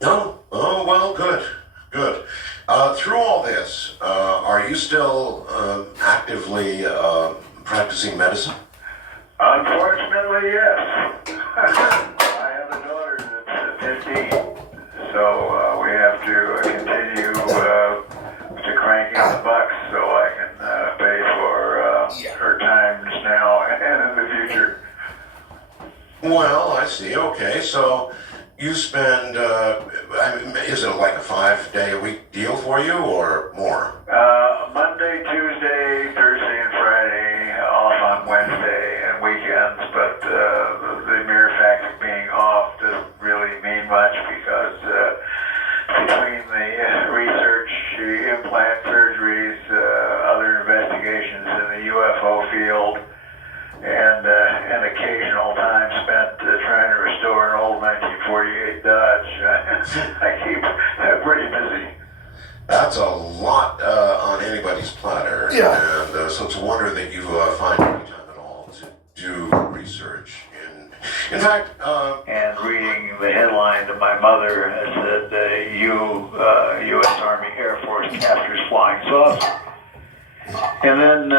Well, good, good. Through all this, are you still actively practicing medicine? Unfortunately, yes. I have a daughter that's 15, so we have to continue to crank in the bucks so I can pay for her times now and in the future. Well, I see. Okay, so you spend, is it like a 5 day a week deal for you or more? Monday, Tuesday, Thursday, and Friday, off on Wednesday and weekends, but the mere fact of being off doesn't really mean much because between the research, implant surgeries, other investigations in the UFO field, and occasional time spent trying to restore an old 1948 Dodge, I keep pretty busy. That's a lot on anybody's platter. Yeah. And so it's a wonder that you find any time at all to do research. In fact, And reading the headline that my mother has said, U.S. Army Air Force captures flying saucer. And then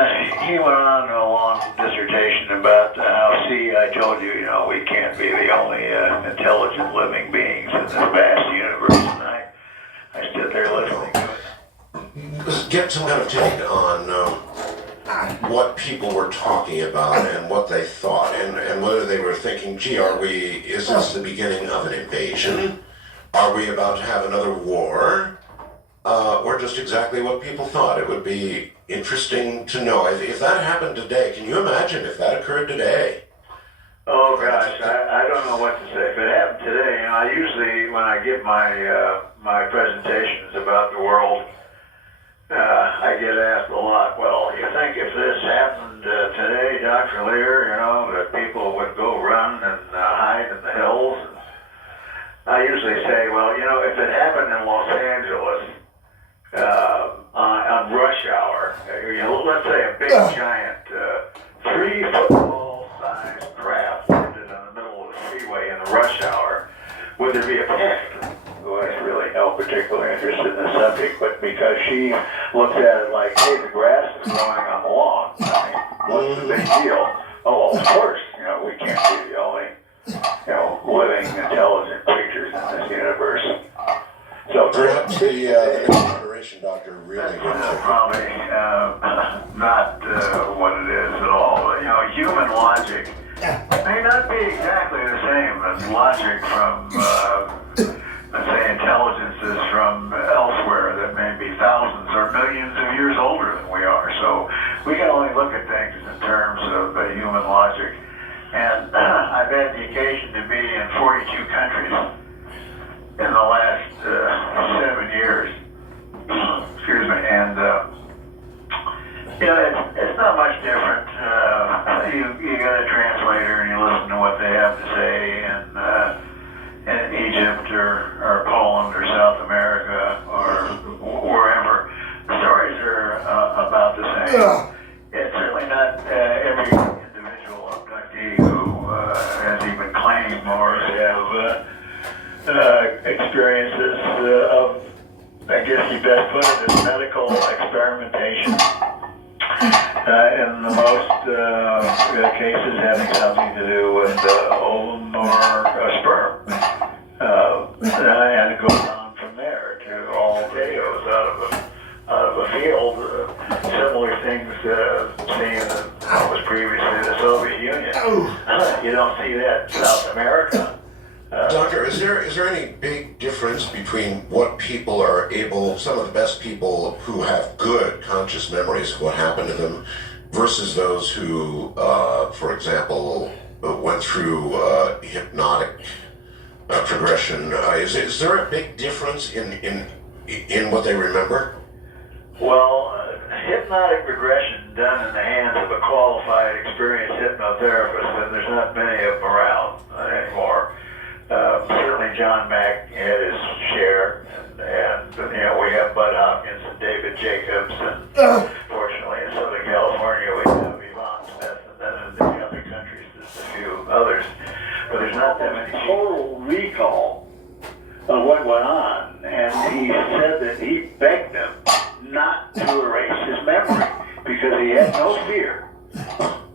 he went on a long dissertation about how, see, I told you, we can't be the only intelligent living beings in this vast universe. And I stood there listening to it. get some kind of take on what people were talking about and what they thought, and whether they were thinking, gee, is this the beginning of an invasion? Are we about to have another war? Or just exactly what people thought? It would be interesting to know. If that happened today, can you imagine if that occurred today? Oh gosh, I don't know what to say. If it happened today, I usually, when I give my presentations about the world, I get asked a lot, well, you think if this happened today, Dr. Lear, that people would go run and hide in the hills? And I usually say, well, if it happened in Los Angeles on rush hour, let's say a big giant 3-football-sized craft landed in the middle of the freeway in the rush hour, would there be a panic? Who has really no particular interest in the subject, but because she looks at it like, hey, the grass is growing on the lawn. I mean, what's the big deal? Oh, well, of course, we can't be the only, living, intelligent creatures in this universe. So Perhaps the next generation doctor really would probably not what it is at all. Human logic may not be exactly the same as logic from let's say intelligences from elsewhere that may be thousands or millions of years older than we are. So we can only look at things in terms of human logic. And I've had the occasion to be in 42 countries in the last 7 years. Excuse me. And it's not much different. You got a translator and you listen to what they have to say, and in Egypt or Poland or South America or wherever, the stories are about the same. Yeah. It's certainly not every individual abductee who has even claimed or have experiences of, I guess you best put it, as medical experimentation. In the most cases having something to do with ovum or sperm. And it goes on from there to all videos out of a field. Similar things seen in what was previously the Soviet Union. You don't see that in South America. Doctor, is there any big difference between what people are able, some of the best people who have good conscious memories of what happened to them, versus those who, for example, went through hypnotic progression? Is there a big difference in what they remember? Well, hypnotic regression done in the hands of a qualified, experienced hypnotherapist, and there's not many of them around anymore. Certainly John Mack had his share, and we have Bud Hopkins and David Jacobs, and fortunately in Southern California we have Yvonne Smith, and then in the other countries there's a few others. But there's not that many. Total Recall of what went on, and he said that he begged them not to erase his memory because he had no fear.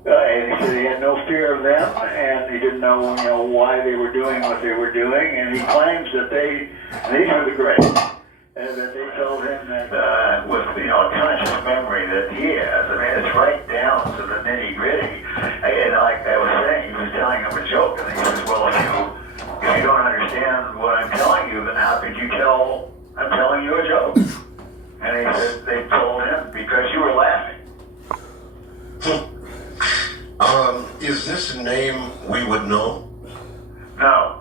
And he said he had no fear of them, and he didn't know, why they were doing what they were doing, and he claims that these were the great, and that they told him that with conscious memory that he has. I mean, it's right down to the nitty gritty. And like I was saying, he was telling him a joke, and he says, "Well, if you don't understand what I'm telling you, then how could you tell I'm telling you a joke?" And he said they told him because you were laughing. Is this a name we would know? No.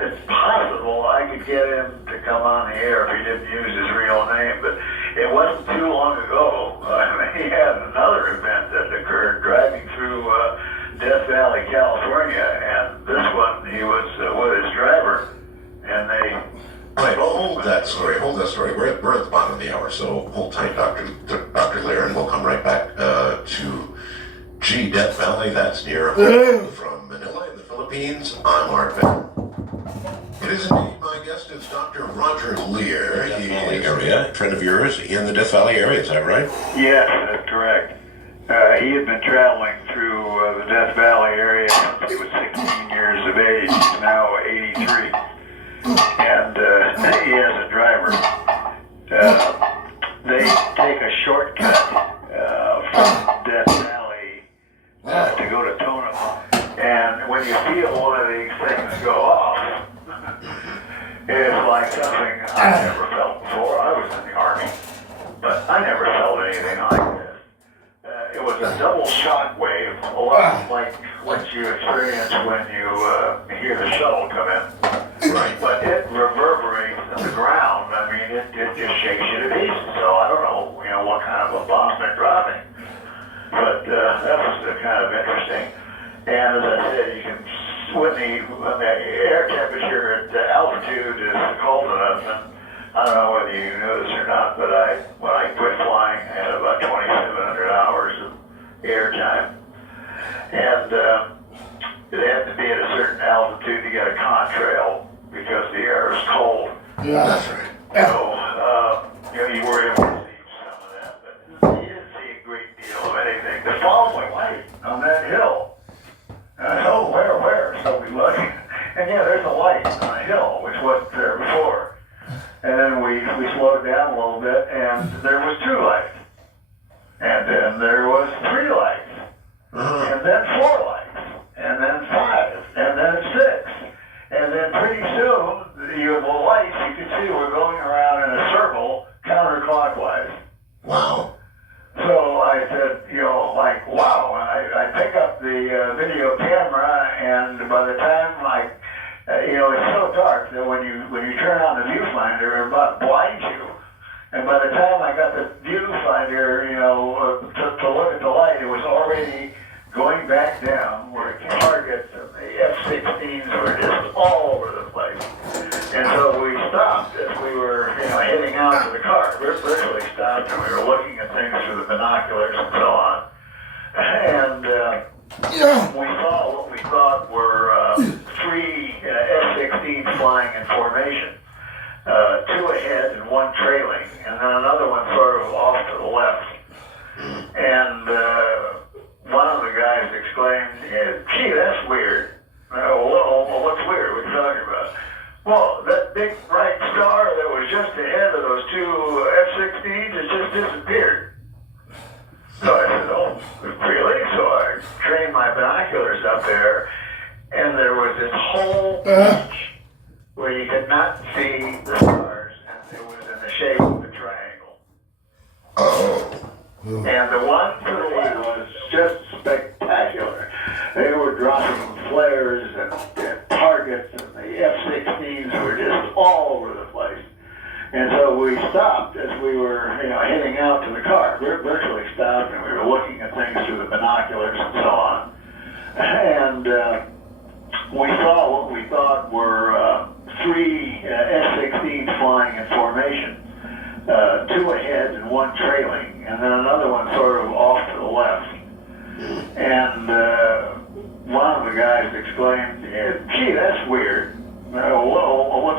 It's possible I could get him to come on the air if he didn't use his real name, but it wasn't too long ago. He had another event that occurred driving through Death Valley, California, and this one he was with his driver, and they... All right, hold that story. We're at the bottom of the hour, so hold tight, Dr. Lear, and we'll come right back to Death Valley. That's near from Manila in the Philippines. I'm Art Bell. It is indeed my guest is Dr. Roger Lear. He is a friend of yours in the Death Valley area, is that right? Yes, that's correct. He had been traveling through the Death Valley area since he was 16 years of age. He's now 83. And he has a driver. They take a shortcut from Death Valley to go to Tonopah. And when you feel one of these things go off, it's like something I never felt before. I was in the Army, but I never felt anything like this. It was a double shock wave, a lot like what you experience when you hear the shuttle come in. Right. But it reverberates on the ground. I mean, it just shakes you to pieces. So I don't know, what kind of a bomb they're dropping. But that was kind of interesting. And as I said, you can, when the air temperature at altitude is cold enough, and I don't know whether you knew this or not, but when I quit flying, I had about 2,700 hours of air time. And it had to be at a certain altitude to get a contrail because the air is cold. Yeah, that's right. So, you were able to see some of that, but you didn't see a great deal of anything. The following night on that hill, oh, where? So we look, and yeah, there's a light on a hill, which wasn't there before. And then we slowed down a little bit, and there was 2 lights. And then there was 3 lights. And then 4 lights. And then 5. And then 6. And then pretty soon, the lights you could see were going around in a circle counterclockwise. Wow. So I said, wow. And I pick up the video camera, and by the time it's so dark that when you turn on the viewfinder, it about blinds you. And by the time I got the viewfinder, to look at the light, it was already going back down where targets and the F-16s were just all over the place. And so we stopped as we were, heading out to the car. We virtually stopped, and we were looking at things through the binoculars and so on. And we saw what we thought were 3 F-16s flying in formation. 2 ahead and 1 trailing, and then another one sort of off to the left. And one of the guys exclaimed, "Gee, that's weird." Well, what's weird? What are you talking about? Well, that big bright star that was just ahead of those 2 F-16s, it just disappeared. So I said, "Oh, really?" So I trained my binoculars up there, and there was this whole beach where you could not see the stars, and it was in the shape of a triangle. Oh. And the one to the left was just spectacular. They were dropping flares and targets, and the F-16s were just all over the place. And so we stopped as we were, heading out to the car. We virtually stopped, and we were looking at things through the binoculars and so on. And we saw what we thought were 3 F-16s flying in formation. 2 ahead and 1 trailing, and then another one sort of off to the left. And one of the guys exclaimed, "Gee, that's weird." Well, what's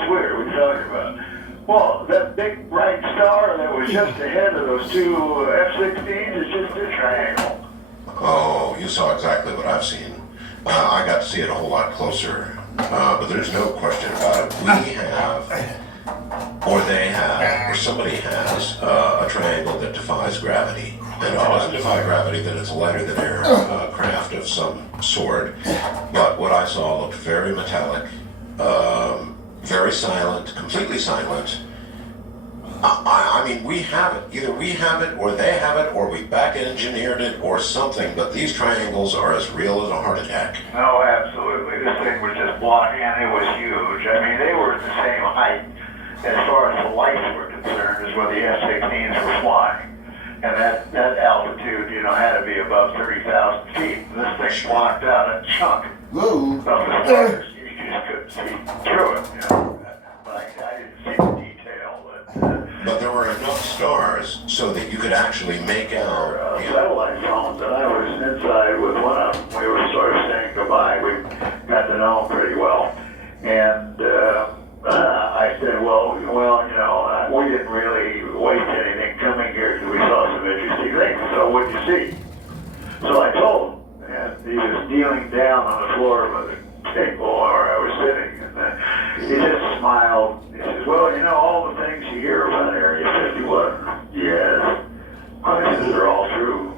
talking about? Well, that big bright star that was just ahead of those two F-16s is just a triangle. Oh, you saw exactly what I've seen. I got to see it a whole lot closer. But there's no question about it. We have, or they have, or somebody has a triangle that defies gravity. And if it doesn't defy gravity, then it's a lighter than air craft of some sort. But what I saw looked very metallic, very silent, completely silent. I mean, we have it. Either we have it, or they have it, or we back-engineered it, or something. But these triangles are as real as a heart attack. Oh, absolutely. This thing was just blocking, and it was huge. I mean, they were at the same height as far as the lights were concerned as where the F-16s were flying. And that altitude, had to be above 30,000 feet. This thing blocked out a chunk of the stars. You just couldn't see through it, But I didn't see the detail. But there were enough stars so that you could actually make out. Satellite phones, and I was inside with one of them. We were sort of saying goodbye. We got to know them pretty well. And I said, well, we didn't really waste anything coming here because we saw some interesting things. So what'd you see? So I told him, and he was kneeling down on the floor of the table where I was sitting, and he just smiled. He says, well, all the things you hear about Area 51, yes. I said, they're all true.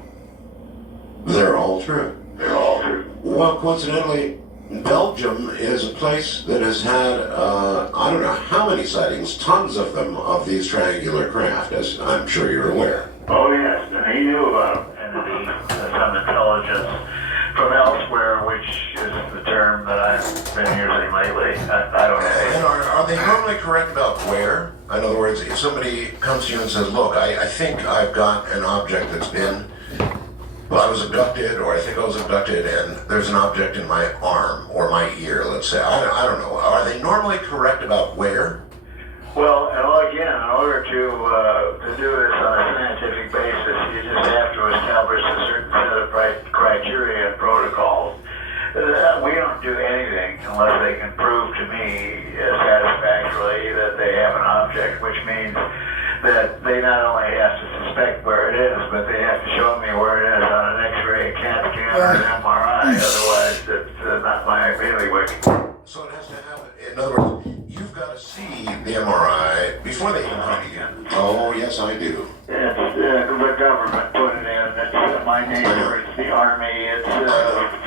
They're all true. They're all true. Well, coincidentally, Belgium is a place that has had, I don't know how many sightings, tons of them, of these triangular craft, as I'm sure you're aware. Oh, yes, and he knew about them. And some intelligence from elsewhere, which is the term that I've been using lately. I don't know. And are they normally correct about where? In other words, if somebody comes to you and says, look, I think I've got an object that's been, I was abducted, or I think I was abducted, and there's an object in my arm or my ear, let's say. I don't know. Are they normally correct about where? Well, again, in order to do this on a scientific basis, you just have to establish a certain set of criteria and protocols. We don't do anything unless they can prove to me satisfactorily that they have an object, which means that they not only have to suspect where it is, but they have to show me where it is on an X-ray, CAT scan, or an MRI. Otherwise, it's not my bailiwick. So it has to happen. In other words, you've got to see the MRI before they even come to you. Oh, yes, I do. It's the government put it in. It's my neighbor. It's the Army. It's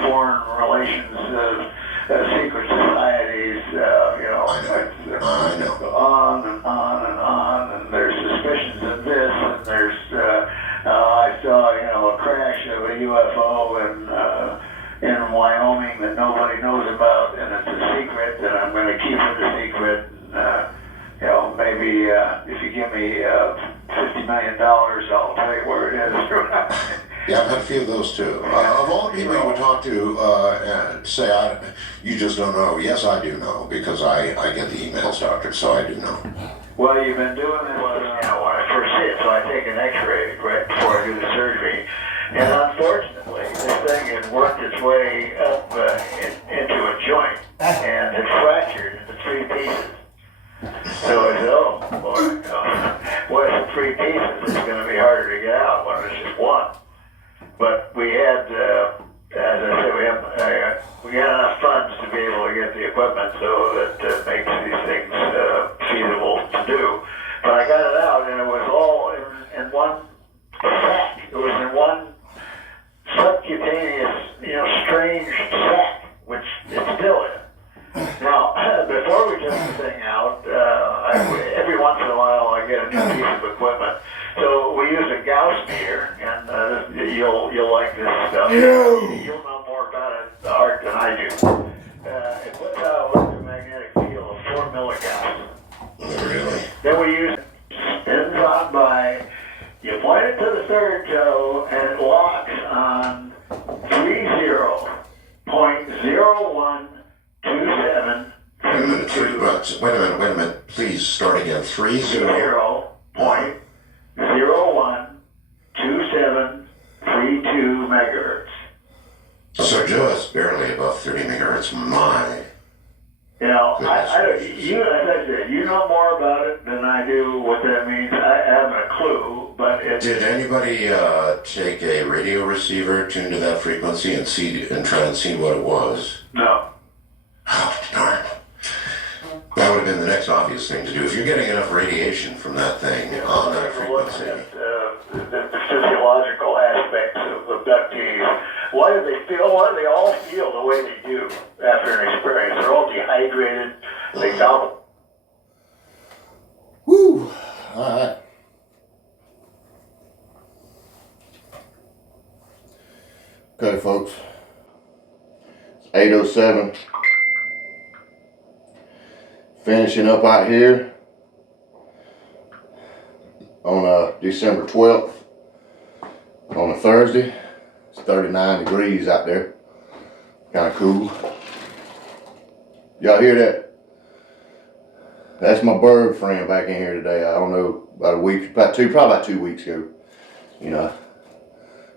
foreign relations, secret societies. I know. On and on and on. And there's suspicions of this. And there's I saw a crash of a UFO in Wyoming that nobody knows about, and it's a secret, and I'm going to keep it a secret. Maybe if you give me $50 million, I'll tell you where it is. Yeah, I've had a few of those too. Of all the people you would talk to, say, you just don't know. Yes, I do know, because I get the emails, doctor, so I do know. Well, you've been doing this when I first see it, so I take an X-ray right before I do the surgery. And unfortunately, this thing had worked its way up into a joint and had fractured into 3 pieces. So I said, oh, boy, well, it's 3 pieces. It's going to be harder to get out when it's just one. But we had, as I said, we had enough funds to be able to get the equipment so that makes these things feasible to do. But I got it out, and it was all in one sack. It was in one subcutaneous, strange sack, which it still is. Now, before we took the thing out, every once in a while I get a new piece of equipment. So we use a Gauss meter, and you'll like this stuff. You'll know more about it, Art, than I do. It puts out an electromagnetic field of 4 milligauss. Really? Then we use spins on by. You point it to the third toe, and it locks on 30.0127. Wait a minute. Please start again. 30.012732 megahertz. So just barely above 30 megahertz. My. I as I said, you know more about it than I do. What that means, I haven't a clue. But Did anybody take a radio receiver, tune to that frequency, and try and see what it was? No. Oh, darn. That would have been the next obvious thing to do. If you're getting enough radiation from that thing on that frequency. The physiological aspects of abductees. Why do they all feel the way they do after an experience? They're all dehydrated. They gobble. Woo! All right. Okay, folks. It's 8:07. Finishing up out here on December 12th on a Thursday. It's 39 degrees out there. Kind of cool. Y'all hear that? That's my bird friend back in here today. I don't know, probably about 2 weeks ago. You know,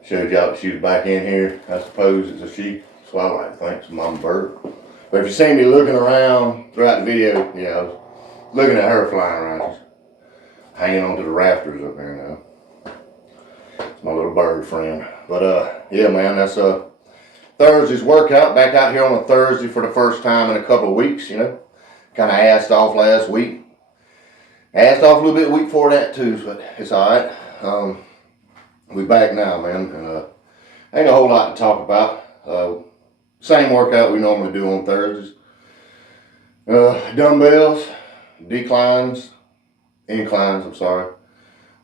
showed y'all that she was back in here. I suppose it's a she. So I like to think it's mama bird. But if you see me looking around throughout the video, yeah, I was looking at her flying around. She's hanging onto the rafters up there now. It's my little bird friend. But yeah, man, that's Thursday's workout. Back out here on a Thursday for the first time in a couple of weeks, you know. Kind of assed off last week. Assed off a little bit the week before that too, but it's alright. We back now, man, and ain't a whole lot to talk about. Same workout we normally do on Thursdays. Dumbbells, inclines, I'm sorry.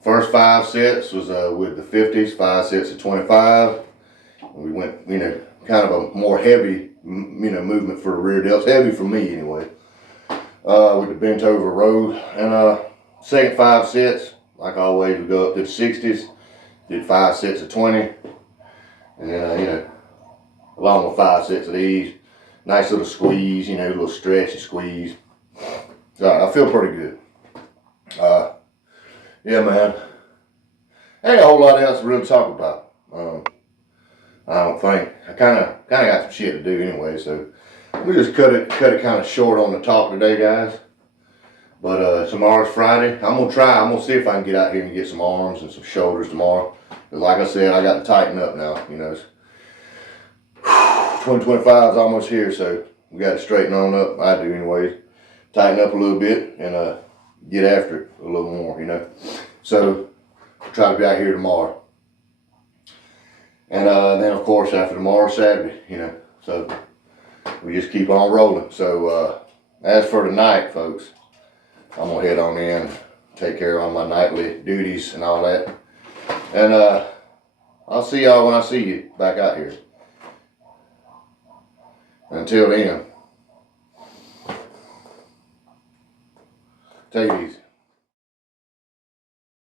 First 5 sets was with the 50s, 5 sets of 25. We went, you know, kind of a more heavy, you know, movement for the rear delts. Heavy for me anyway. With the bent over row. And second 5 sets, like always, we go up to the 60s. Did 5 sets of 20. And then, you know, along with 5 sets of these. Nice little squeeze, you know, a little stretch and squeeze. So I feel pretty good. Yeah, man. Ain't a whole lot else to really talk about. I don't think. I kind of got some shit to do anyway, so we just cut it kind of short on the talk today, guys. But tomorrow's Friday. I'm gonna see if I can get out here and get some arms and some shoulders tomorrow. Cause like I said, I got to tighten up now. You know, 2025 is almost here, so we got to straighten on up. I do anyways. Tighten up a little bit and get after it a little more. You know, so try to be out here tomorrow. And then of course after tomorrow, Saturday. You know, so we just keep on rolling. So as for tonight, folks, I'm gonna head on in, take care of all my nightly duties and all that. And I'll see y'all when I see you back out here. Until then, take it easy.